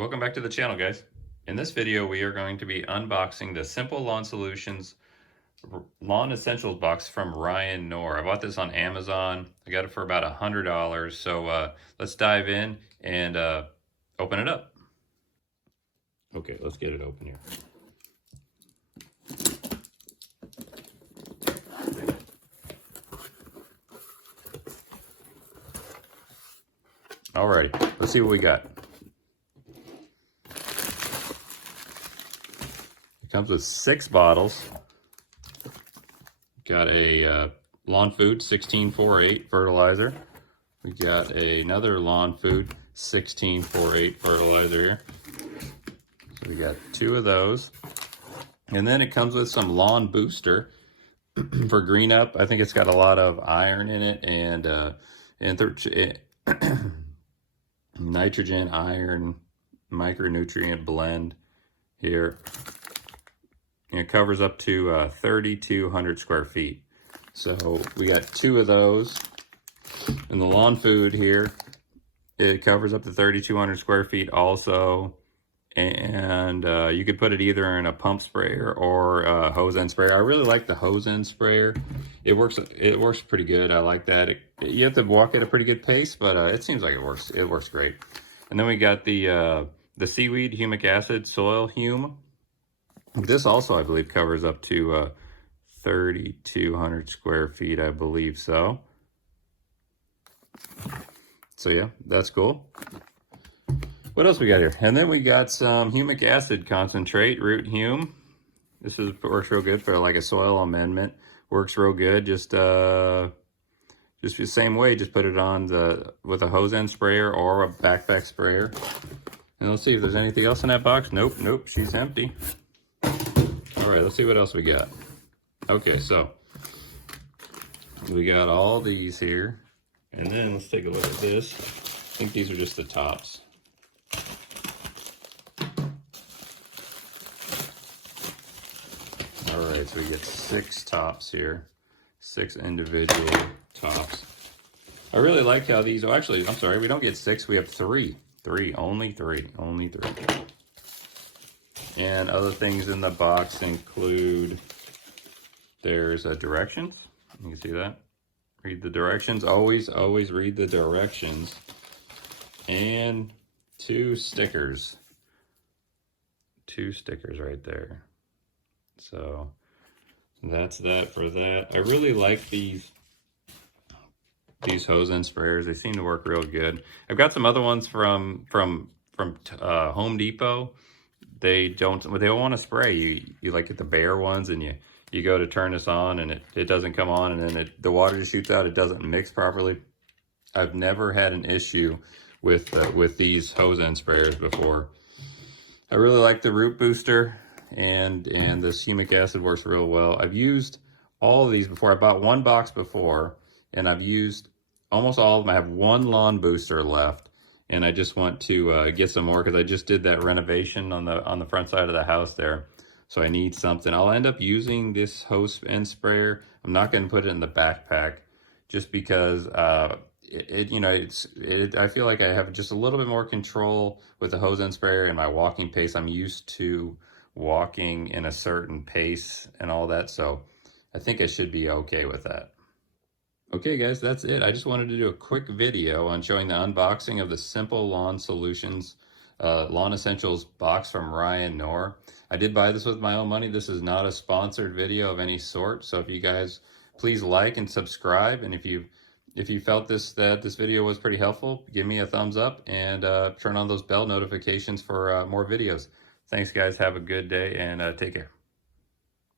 Welcome back to the channel, guys. In this video, we are going to be unboxing the Simple Lawn Solutions Lawn Essentials box from Ryan Knorr. I bought this on Amazon. I got it for about $100. So let's dive in and open it up. Okay, let's get it open here. Alrighty, let's see what we got. Comes with 6 bottles. Got a lawn food 1648 fertilizer. We got another lawn food 1648 fertilizer here. So we got 2 of those. And then it comes with some lawn booster for green up. I think it's got a lot of iron in it and nitrogen, iron, micronutrient blend here. And it covers up to 3,200 square feet. So we got 2 of those. And the lawn food here, it covers up to 3,200 square feet also. And you could put it either in a pump sprayer or a hose end sprayer. I really like the hose end sprayer. It works pretty good. I like that. You have to walk at a pretty good pace, but it seems like it works great. And then we got the seaweed humic acid soil hume. This also, I believe, covers up to 3,200 square feet, I believe so. So yeah, that's cool. What else we got here? And then we got some humic acid concentrate, root hume. This works real good for like a soil amendment. Works real good. Just the same way. Just put it on with a hose end sprayer or a backpack sprayer. And let's see if there's anything else in that box. Nope. She's empty. All right, let's see what else we got. Okay, so we got all these here. And then let's take a look at this. I think these are just the tops. All right, so we get 6 tops here. 6 individual tops. I really like how these, oh, actually, I'm sorry, we don't get 6, we have 3. Only three. And other things in the box include, there's directions. You can see that. Read the directions. Always read the directions. And 2 stickers. 2 stickers right there. So that's that for that. I really like these hose end sprayers. They seem to work real good. I've got some other ones from Home Depot. They don't want to spray. You like get the bare ones, and you go to turn this on and it doesn't come on, and then the water just shoots out. It doesn't mix properly. I've never had an issue with these hose end sprayers before. I really like the root booster, and this humic acid works real well. I've used all of these before. I bought 1 box before, and I've used almost all of them. I have 1 lawn booster left. And I just want to get some more because I just did that renovation on the front side of the house there. So I need something. I'll end up using this hose end sprayer. I'm not going to put it in the backpack just because I feel like I have just a little bit more control with the hose end sprayer and my walking pace. I'm used to walking in a certain pace and all that. So I think I should be okay with that. Okay guys, that's it. I just wanted to do a quick video on showing the unboxing of the Simple Lawn Solutions Lawn Essentials box from Ryan Knorr. I did buy this with my own money. This is not a sponsored video of any sort. So if you guys please like and subscribe, and if you felt that this video was pretty helpful, give me a thumbs up and turn on those bell notifications for more videos. Thanks guys, have a good day and take care.